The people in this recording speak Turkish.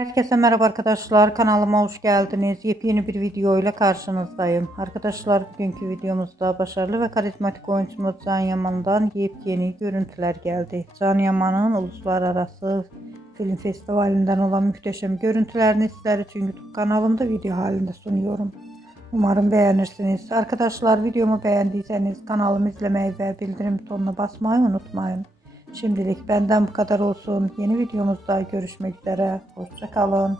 Herkese merhaba arkadaşlar. Kanalıma hoş geldiniz. Yepyeni bir video ile karşınızdayım. Arkadaşlar bugünkü videomuzda başarılı ve karizmatik oyuncumuz Can Yaman'dan yepyeni görüntüler geldi. Can Yaman'ın uluslararası film festivalinden olan muhteşem görüntülerini sizler için YouTube kanalımda video halinde sunuyorum. Umarım beğenirsiniz. Arkadaşlar videomu beğendiyseniz kanalımı izlemeyi ve bildirim butonuna basmayı unutmayın. Şimdilik benden bu kadar olsun. Yeni videomuzda görüşmek üzere. Hoşça kalın.